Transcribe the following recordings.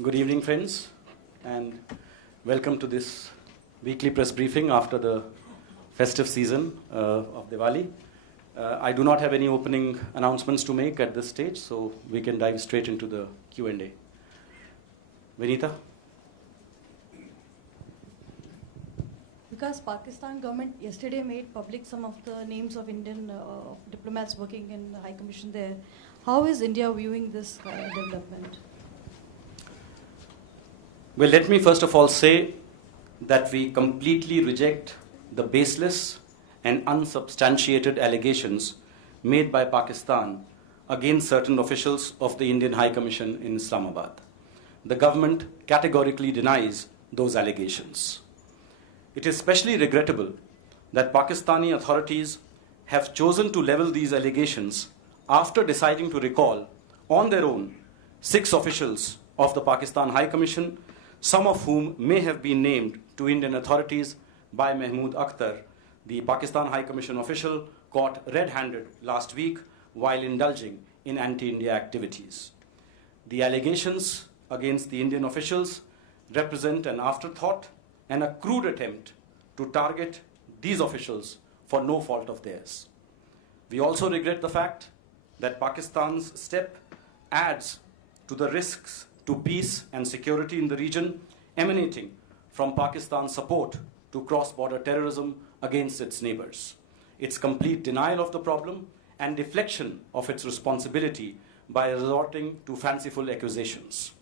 Good evening, friends, and welcome to this weekly press briefing after the festive season of Diwali. I do not have any opening announcements to make at this stage, so we can dive straight into the Q&A. Vinita? Because Pakistan government yesterday made public some of the names of Indian diplomats working in the High Commission there, how is India viewing this development? Well, let me first of all say that we completely reject the baseless and unsubstantiated allegations made by Pakistan against certain officials of the Indian High Commission in Islamabad. The government categorically denies those allegations. It is especially regrettable that Pakistani authorities have chosen to level these allegations after deciding to recall on their own 6 officials of the Pakistan High Commission, some of whom may have been named to Indian authorities by Mahmood Akhtar, the Pakistan High Commission official caught red-handed last week while indulging in anti-India activities. The allegations against the Indian officials represent an afterthought and a crude attempt to target these officials for no fault of theirs. We also regret the fact that Pakistan's step adds to the risks to peace and security in the region emanating from Pakistan's support to cross-border terrorism against its neighbors, its complete denial of the problem, and deflection of its responsibility by resorting to fanciful accusations.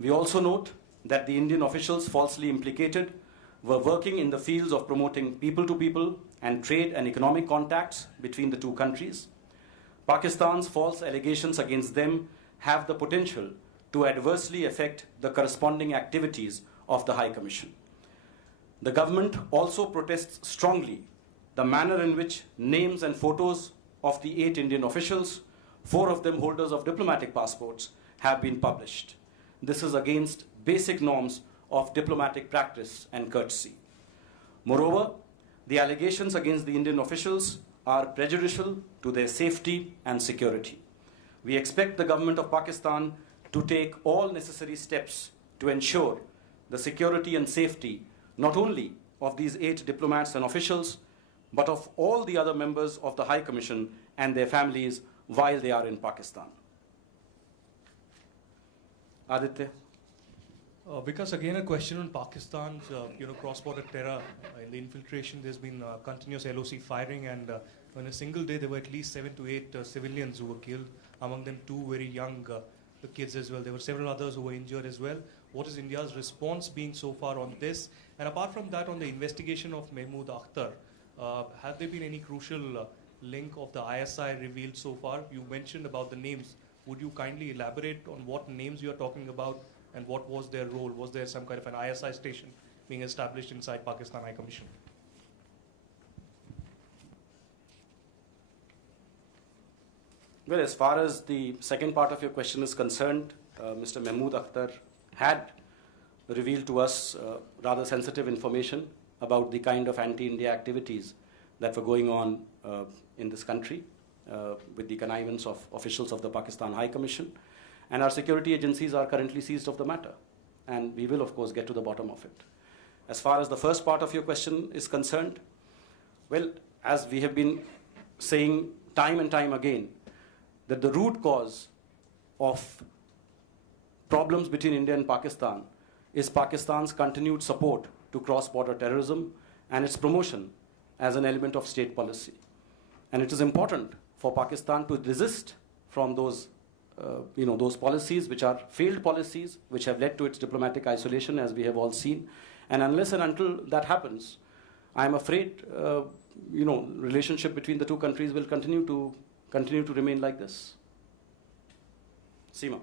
We also note that the Indian officials falsely implicated were working in the fields of promoting people-to-people and trade and economic contacts between the two countries. Pakistan's false allegations against them have the potential to adversely affect the corresponding activities of the High Commission. The government also protests strongly the manner in which names and photos of the 8 Indian officials, 4 of them holders of diplomatic passports, have been published. This is against basic norms of diplomatic practice and courtesy. Moreover, the allegations against the Indian officials are prejudicial to their safety and security. We expect the government of Pakistan to take all necessary steps to ensure the security and safety not only of these 8 diplomats and officials, but of all the other members of the High Commission and their families while they are in Pakistan. Aditya? Because again, a question on Pakistan's cross-border terror. In the infiltration, there's been continuous LOC firing, and in a single day, there were at least 7 to 8 civilians who were killed, among them 2 very young kids as well. There were several others who were injured as well. What is India's response being so far on this? And apart from that, on the investigation of Mahmood Akhtar, have there been any crucial link of the ISI revealed so far? You mentioned about the names. Would you kindly elaborate on what names you are talking about and what was their role? Was there some kind of an ISI station being established inside Pakistan High Commission? Well, as far as the second part of your question is concerned, Mr. Mahmood Akhtar had revealed to us rather sensitive information about the kind of anti-India activities that were going on in this country with the connivance of officials of the Pakistan High Commission. And our security agencies are currently seized of the matter. And we will, of course, get to the bottom of it. As far as the first part of your question is concerned, well, as we have been saying time and time again, that the root cause of problems between India and Pakistan is Pakistan's continued support to cross-border terrorism and its promotion as an element of state policy. And it is important for Pakistan to desist from those policies which are failed policies, which have led to its diplomatic isolation, as we have all seen. And unless and until that happens, I'm afraid, relationship between the two countries will continue to remain like this. Seema.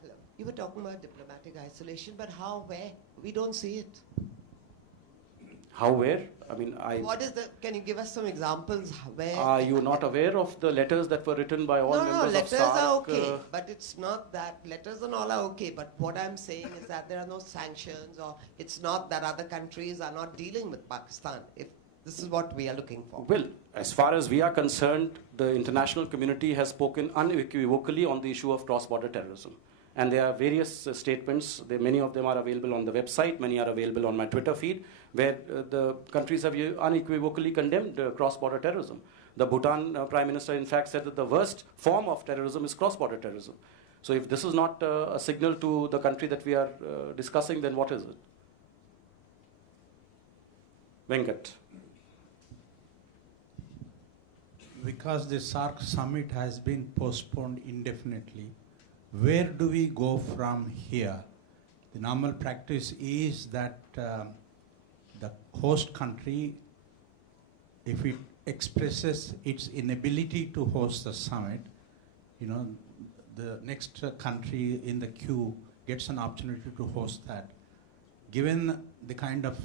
Hello. You were talking about diplomatic isolation, but how, where? We don't see it. How, where? What is the, can you give us some examples where? Are you not aware of the letters that were written by all members of letters SAARC? are okay, but it's not that, letters and all are okay, but what I'm saying is that there are no sanctions, or it's not that other countries are not dealing with Pakistan. If This is what we are looking for. Well, as far as we are concerned, the international community has spoken unequivocally on the issue of cross-border terrorism. And there are various statements. Many of them are available on the website. Many are available on my Twitter feed, where the countries have unequivocally condemned cross-border terrorism. The Bhutan Prime Minister, in fact, said that the worst form of terrorism is cross-border terrorism. So if this is not a signal to the country that we are discussing, then what is it? Venkat. Because the SAARC summit has been postponed indefinitely, where do we go from here? The normal practice is that the host country, if it expresses its inability to host the summit, the next country in the queue gets an opportunity to host that. Given the kind of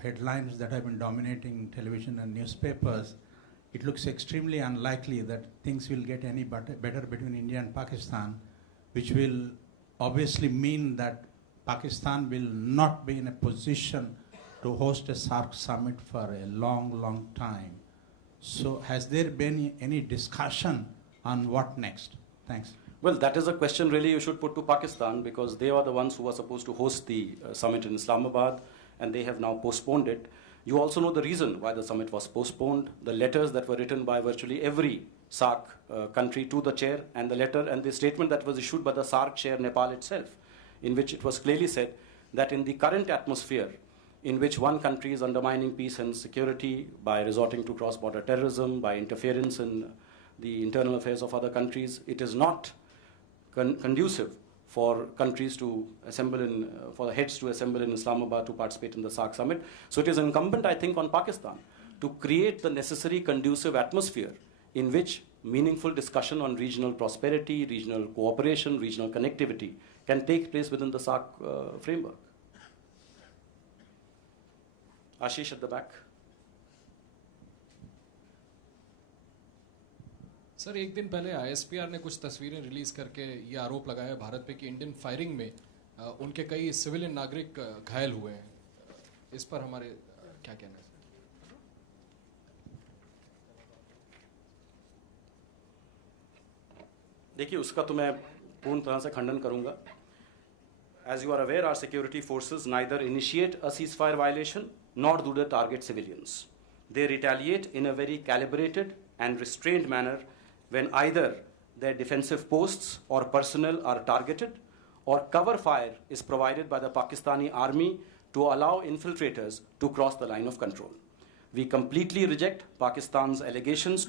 headlines that have been dominating television and newspapers, it looks extremely unlikely that things will get any better between India and Pakistan, which will obviously mean that Pakistan will not be in a position to host a SAARC summit for a long, long time. So has there been any discussion on what next? Thanks. Well, that is a question really you should put to Pakistan, because they are the ones who are supposed to host the summit in Islamabad, and they have now postponed it. You also know the reason why the summit was postponed. The letters that were written by virtually every SAARC country to the chair, and the letter and the statement that was issued by the SAARC chair, Nepal itself, in which it was clearly said that in the current atmosphere, in which one country is undermining peace and security by resorting to cross-border terrorism, by interference in the internal affairs of other countries, it is not conducive for countries to assemble for the heads to assemble in Islamabad to participate in the SAARC summit. So it is incumbent, I think, on Pakistan to create the necessary conducive atmosphere in which meaningful discussion on regional prosperity, regional cooperation, regional connectivity can take place within the SAARC framework. Ashish at the back. Sir एक दिन पहले ISPR ने कुछ तस्वीरें release करके ये आरोप लगाया भारत पे कि इंडियन फायरिंग में उनके कई सिविलियन नागरिक घायल हुए हैं. इस पर हमारे क्या कहना है? देखिए, उसका तो मैं पूर्ण तरह से खंडन करूंगा. As you are aware, our security forces neither initiate a ceasefire violation nor do they target civilians. They retaliate in a very calibrated and restrained manner when either their defensive posts or personnel are targeted or cover fire is provided by the Pakistani army to allow infiltrators to cross the line of control. We completely reject Pakistan's allegations.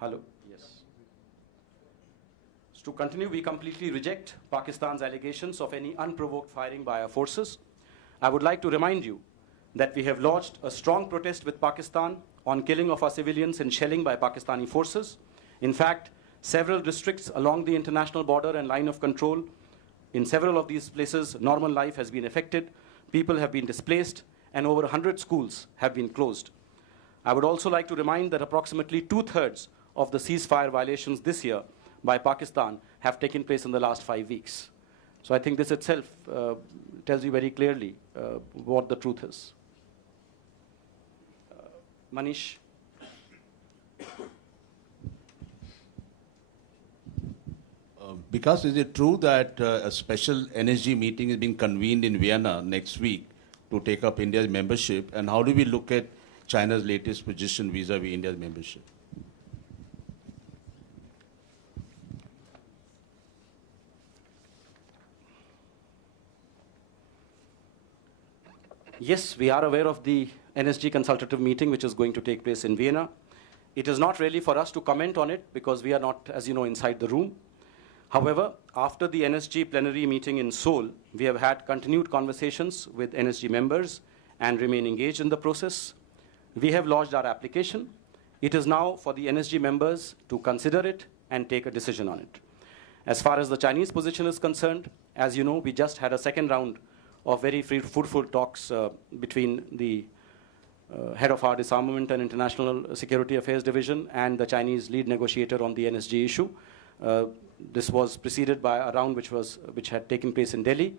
Hello. Yes. So to continue, we completely reject Pakistan's allegations of any unprovoked firing by our forces. I would like to remind you that we have lodged a strong protest with Pakistan on killing of our civilians and shelling by Pakistani forces. In fact, several districts along the international border and line of control, in several of these places, normal life has been affected, people have been displaced, and over 100 schools have been closed. I would also like to remind that approximately 2/3 of the ceasefire violations this year by Pakistan have taken place in the last 5 weeks. So I think this itself tells you very clearly what the truth is. Manish. Because is it true that a special NSG meeting is being convened in Vienna next week to take up India's membership? And how do we look at China's latest position vis-a-vis India's membership? Yes, we are aware of the NSG consultative meeting which is going to take place in Vienna. It is not really for us to comment on it because we are not, as you know, inside the room. However, after the NSG plenary meeting in Seoul, we have had continued conversations with NSG members and remain engaged in the process. We have lodged our application. It is now for the NSG members to consider it and take a decision on it. As far as the Chinese position is concerned, as you know, we just had a second round of very fruitful talks between the head of our Disarmament and International Security Affairs Division and the Chinese lead negotiator on the NSG issue. This was preceded by a round which had taken place in Delhi.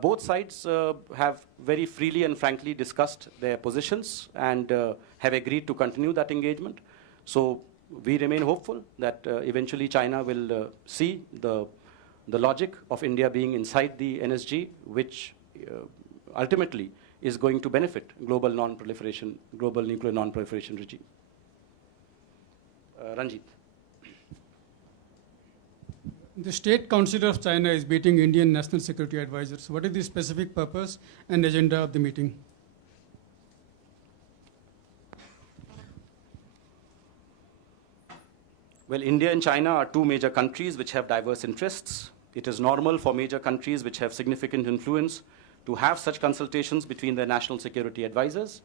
Both sides have very freely and frankly discussed their positions and have agreed to continue that engagement. So we remain hopeful that eventually China will see the logic of India being inside the NSG, which ultimately is going to benefit global nuclear non-proliferation regime. Ranjit. The State Council of China is meeting Indian National Security Advisors. What is the specific purpose and agenda of the meeting? Well, India and China are two major countries which have diverse interests. It is normal for major countries which have significant influence to have such consultations between their national security advisors.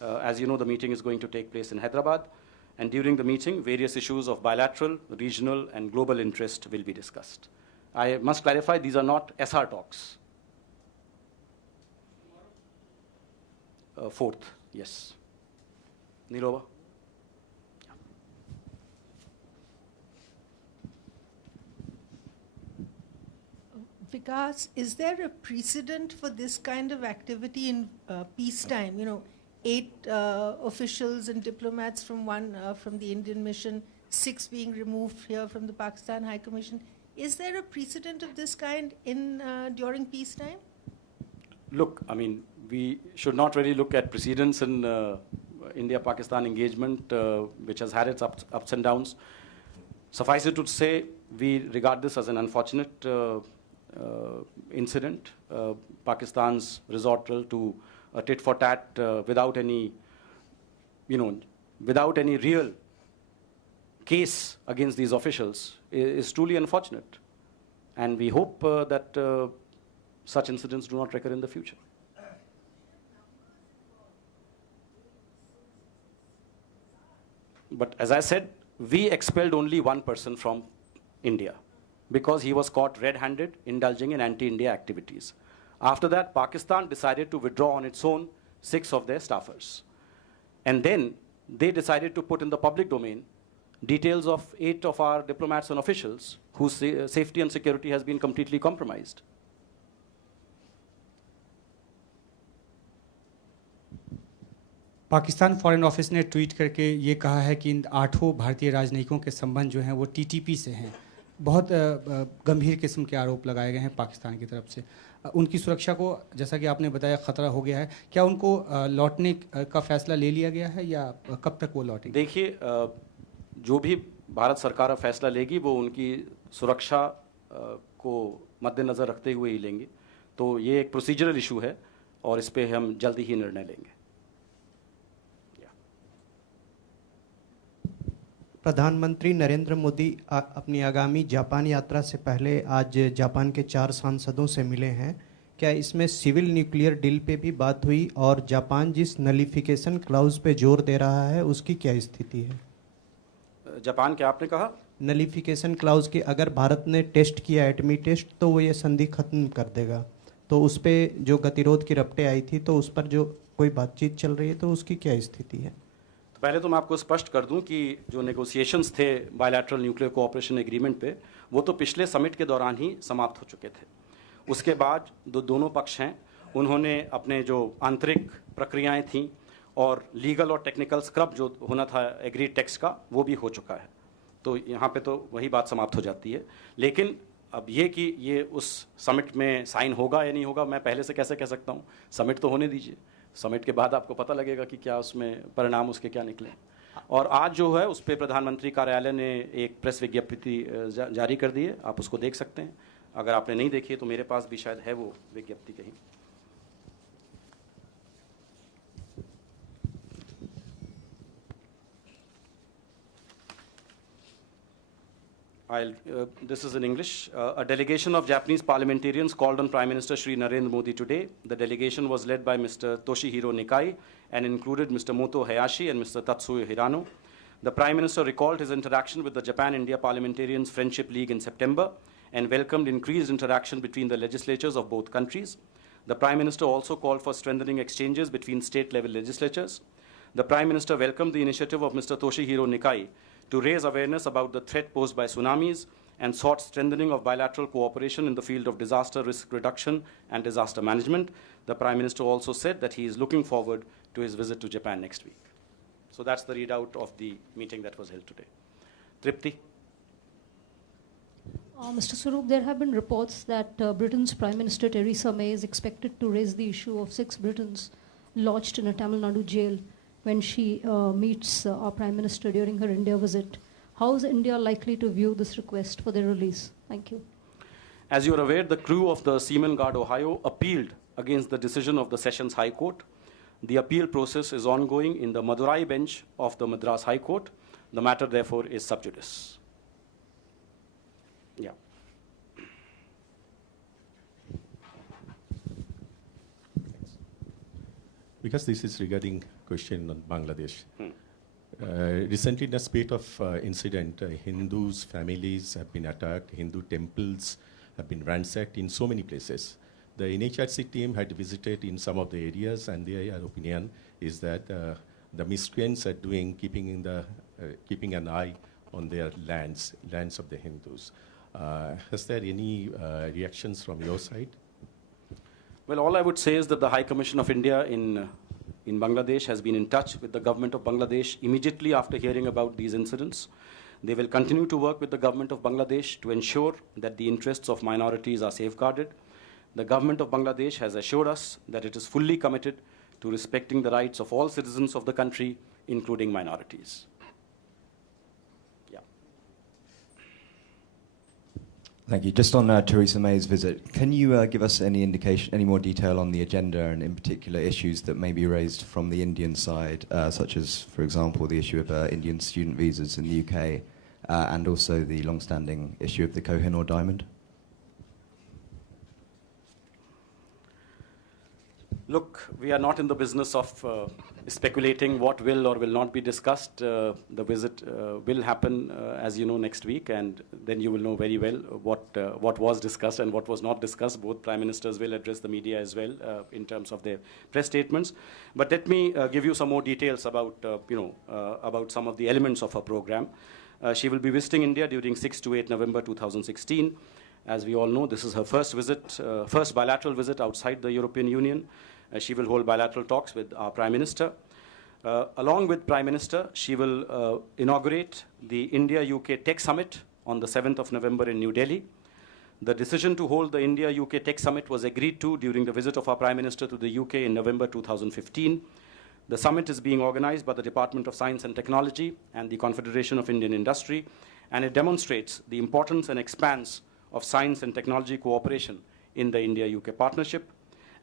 As you know, the meeting is going to take place in Hyderabad. And during the meeting, various issues of bilateral, regional, and global interest will be discussed. I must clarify, these are not SR talks. 4th, yes. Nirova? Vikas, is there a precedent for this kind of activity in peacetime? You know, 8 officials and diplomats from the Indian mission, 6 being removed here from the Pakistan High Commission. Is there a precedent of this kind during peacetime? Look, I mean, we should not really look at precedents in India-Pakistan engagement, which has had its ups and downs. Suffice it to say, we regard this as an unfortunate incident. Pakistan's resortal to a tit for tat without any real case against these officials is truly unfortunate. And we hope that such incidents do not recur in the future. But as I said, we expelled only one person from India because he was caught red-handed indulging in anti-India activities. After that, Pakistan decided to withdraw on its own 6 of their staffers. And then they decided to put in the public domain details of 8 of our diplomats and officials whose safety and security has been completely compromised. Pakistan foreign office ने tweet करके ये कहा है कि इन 8 भारतीय राजनयिकों के संबंध जो हैं वो टीटीपी से हैं। बहुत गंभीर किस्म के आरोप लगाए गए हैं पाकिस्तान की तरफ से। उनकी सुरक्षा को, जैसा कि आपने बताया, खतरा हो गया है। क्या उनको लौटने का फैसला ले लिया गया है या कब तक वो लौटेंगे? देखिए, जो भी भारत सरकार फैसला लेगी वो उनकी सुरक्षा को मद्देनज़र रखते हुए ही लेंगे। तो ये एक प्रोसीजरल इशू है और इस पे हम जल्दी ही निर्णय लेंगे। प्रधानमंत्री नरेंद्र मोदी अपनी आगामी जापान यात्रा से पहले आज जापान के 4 सांसदों से मिले हैं। क्या इसमें सिविल न्यूक्लियर डील पे भी बात हुई और जापान जिस नलिफिकेशन क्लाउज पे जोर दे रहा है उसकी क्या स्थिति है? जापान क्या आपने कहा? नलिफिकेशन क्लाउज की अगर भारत ने टेस्ट किया एटमी टेस्ट तो वो ये संधि खत्म कर देगा, तो उस पर जो गतिरोध की रपटें आई थी तो उस पर जो कोई बातचीत चल रही है तो उसकी क्या स्थिति है? पहले तो मैं आपको स्पष्ट कर दूं कि जो नेगोशिएशंस थे बायलैटरल न्यूक्लियर कोऑपरेशन एग्रीमेंट पे, वो तो पिछले समिट के दौरान ही समाप्त हो चुके थे। उसके बाद दोनों पक्ष हैं, उन्होंने अपने जो आंतरिक प्रक्रियाएं थीं और लीगल और टेक्निकल स्क्रब जो होना था एग्रीड टेक्स्ट का, वो भी हो चुका है। तो यहाँ पे तो वही बात समाप्त हो जाती है। लेकिन अब ये कि ये उस समिट में साइन होगा या नहीं होगा, मैं पहले से कैसे कह सकता हूँ? समिट तो होने दीजिए, समिट के बाद आपको पता लगेगा कि क्या उसमें परिणाम उसके क्या निकले। और आज जो है उस पर प्रधानमंत्री कार्यालय ने एक प्रेस विज्ञप्ति जारी कर दी है, आप उसको देख सकते हैं। अगर आपने नहीं देखी तो मेरे पास भी शायद है वो विज्ञप्ति कहीं। This is in English. A delegation of Japanese parliamentarians called on Prime Minister Shri Narendra Modi today. The delegation was led by Mr. Toshihiro Nikai and included Mr. Moto Hayashi and Mr. Tatsuya Hirano. The Prime Minister recalled his interaction with the Japan-India Parliamentarians Friendship League in September and welcomed increased interaction between the legislatures of both countries. The Prime Minister also called for strengthening exchanges between state-level legislatures. The Prime Minister welcomed the initiative of Mr. Toshihiro Nikai to raise awareness about the threat posed by tsunamis and sought strengthening of bilateral cooperation in the field of disaster risk reduction and disaster management. The Prime Minister also said that he is looking forward to his visit to Japan next week. So that's the readout of the meeting that was held today. Tripti? Mr. Swarup, there have been reports that Britain's Prime Minister Theresa May is expected to raise the issue of 6 Britons lodged in a Tamil Nadu jail when she meets our Prime Minister during her India visit. How is India likely to view this request for their release? Thank you. As you are aware, the crew of the Seaman Guard Ohio appealed against the decision of the Sessions High Court. The appeal process is ongoing in the Madurai bench of the Madras High Court. The matter, therefore, is sub judice. Yeah. Because this is regarding question on Bangladesh. Recently, in a spate of incident, Hindus' families have been attacked, Hindu temples have been ransacked in so many places. The NHRC team had visited in some of the areas, and their opinion is that the miscreants are keeping an eye on their lands of the Hindus. Has there any reactions from your side? Well, all I would say is that the High Commission of India in Bangladesh has been in touch with the government of Bangladesh immediately after hearing about these incidents. They will continue to work with the government of Bangladesh to ensure that the interests of minorities are safeguarded. The government of Bangladesh has assured us that it is fully committed to respecting the rights of all citizens of the country, including minorities. Thank you. Just on Theresa May's visit, can you give us any indication, any more detail on the agenda and in particular issues that may be raised from the Indian side, such as, for example, the issue of Indian student visas in the UK and also the long-standing issue of the Kohinoor diamond? Look, we are not in the business of speculating what will or will not be discussed. The visit will happen, as you know, next week, and then you will know very well what was discussed and what was not discussed. Both Prime Ministers will address the media as well in terms of their press statements. But let me give you some more details about, about some of the elements of her program. She will be visiting India during 6 to 8 November 2016. As we all know, this is her first bilateral visit outside the European Union. She will hold bilateral talks with our Prime Minister. Along with Prime Minister, she will inaugurate the India-UK Tech Summit on the 7th of November in New Delhi. The decision to hold the India-UK Tech Summit was agreed to during the visit of our Prime Minister to the UK in November 2015. The summit is being organized by the Department of Science and Technology and the Confederation of Indian Industry, and it demonstrates the importance and expanse of science and technology cooperation in the India-UK partnership.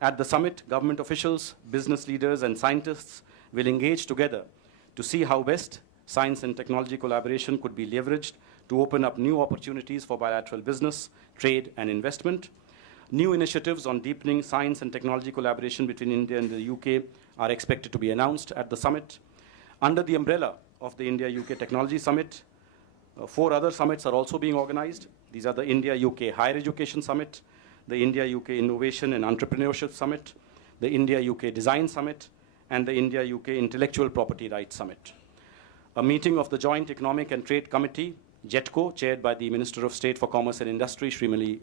At the summit, government officials, business leaders, and scientists will engage together to see how best science and technology collaboration could be leveraged to open up new opportunities for bilateral business, trade, and investment. New initiatives on deepening science and technology collaboration between India and the UK are expected to be announced at the summit. Under the umbrella of the India-UK Technology Summit, 4 other summits are also being organized. These are the India-UK Higher Education Summit, the India-UK Innovation and Entrepreneurship Summit, the India-UK Design Summit, and the India-UK Intellectual Property Rights Summit. A meeting of the Joint Economic and Trade Committee, JETCO, chaired by the Minister of State for Commerce and Industry, Srimati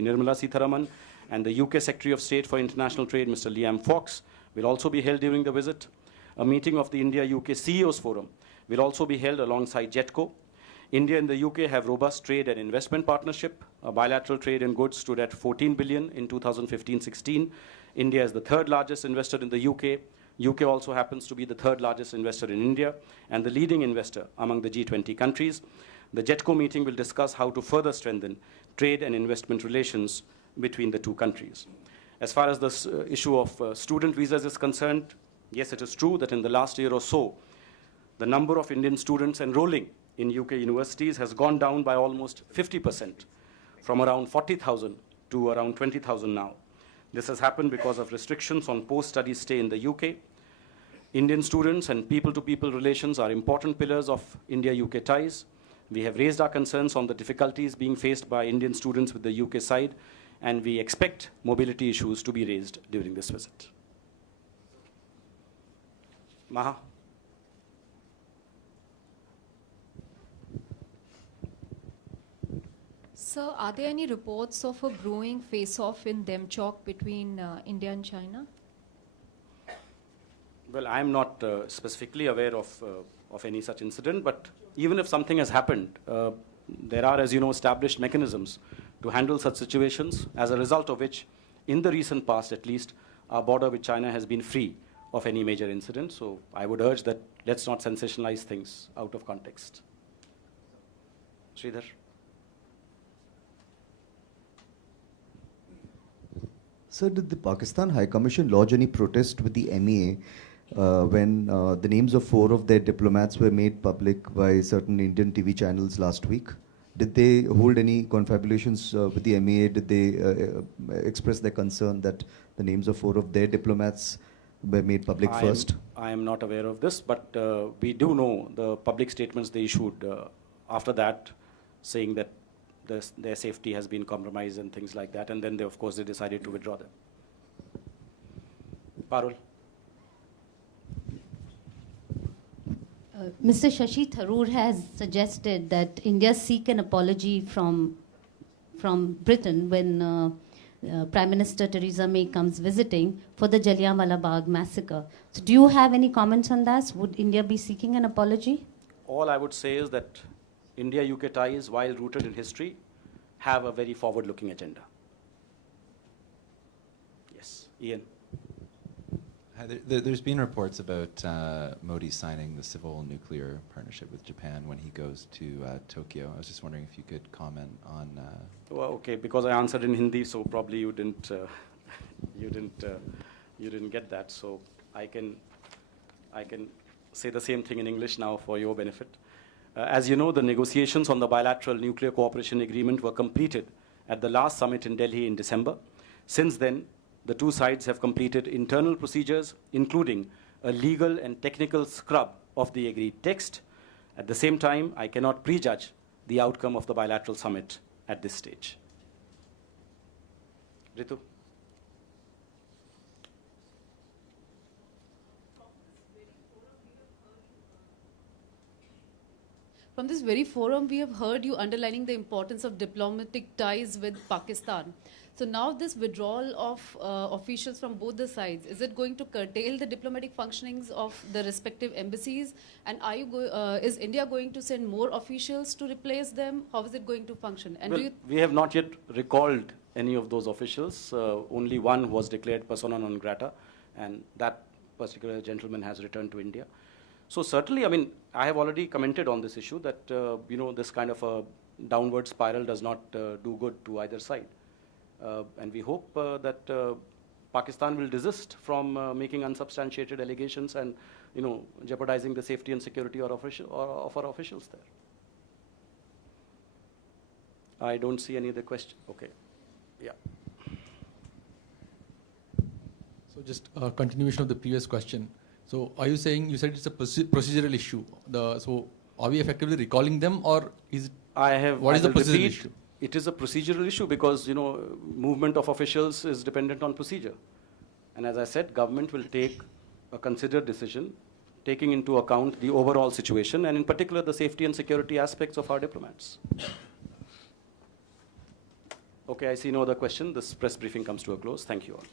Nirmala Sitharaman, and the UK Secretary of State for International Trade, Mr. Liam Fox, will also be held during the visit. A meeting of the India-UK CEOs Forum will also be held alongside JETCO. India and the UK have robust trade and investment partnership. Bilateral trade in goods stood at 14 billion in 2015-16. India is the 3rd largest investor in the UK. UK also happens to be the 3rd largest investor in India and the leading investor among the G20 countries. The JETCO meeting will discuss how to further strengthen trade and investment relations between the two countries. As far as the issue of student visas is concerned, yes, it is true that in the last year or so, the number of Indian students enrolling in UK universities has gone down by almost 50%, from around 40,000 to around 20,000 now. This has happened because of restrictions on post-study stay in the UK. Indian students and people-to-people relations are important pillars of India-UK ties. We have raised our concerns on the difficulties being faced by Indian students with the UK side, and we expect mobility issues to be raised during this visit. Maha. Sir, are there any reports of a brewing face-off in Demchok between India and China? Well, I'm not specifically aware of any such incident, but even if something has happened, there are, as you know, established mechanisms to handle such situations, as a result of which, in the recent past at least, our border with China has been free of any major incident. So I would urge that let's not sensationalize things out of context. Sridhar. Sir, did the Pakistan High Commission lodge any protest with the MEA when the names of 4 of their diplomats were made public by certain Indian TV channels last week? Did they hold any confabulations with the MEA? Did they express their concern that the names of 4 of their diplomats were made public first? I am not aware of this, but we do know the public statements they issued after that, saying that their safety has been compromised and things like that, and then they, of course, they decided to withdraw them. Parul. Mr. Shashi Tharoor has suggested that India seek an apology from Britain when Prime Minister Theresa May comes visiting for the Jallianwala Bagh massacre. So do you have any comments on that? Would India be seeking an apology? All I would say is that India-UK ties, while rooted in history, have a very forward-looking agenda. Yes, Ian. Hi, there's been reports about Modi signing the civil nuclear partnership with Japan when he goes to Tokyo. I was just wondering if you could comment on. Well, okay, because I answered in Hindi, so probably you didn't get that. So I can say the same thing in English now for your benefit. As you know, the negotiations on the bilateral nuclear cooperation agreement were completed at the last summit in Delhi in December. Since then, the two sides have completed internal procedures, including a legal and technical scrub of the agreed text. At the same time, I cannot prejudge the outcome of the bilateral summit at this stage. Ritu? From this very forum, we have heard you underlining the importance of diplomatic ties with Pakistan. So now this withdrawal of officials from both the sides, is it going to curtail the diplomatic functionings of the respective embassies? And is India going to send more officials to replace them? How is it going to function? And well, we have not yet recalled any of those officials. Only one was declared persona non grata, and that particular gentleman has returned to India. So certainly, I mean, I have already commented on this issue that, this kind of a downward spiral does not do good to either side. And we hope that Pakistan will desist from making unsubstantiated allegations and, jeopardizing the safety and security of our officials there. I don't see any other question. Okay. Yeah. So just a continuation of the previous question. So are you saying, you said it's a procedural issue. So are we effectively recalling them, or is it, what is the procedural issue? It is a procedural issue because, movement of officials is dependent on procedure. And as I said, government will take a considered decision, taking into account the overall situation, and in particular, the safety and security aspects of our diplomats. Okay, I see no other question. This press briefing comes to a close. Thank you all.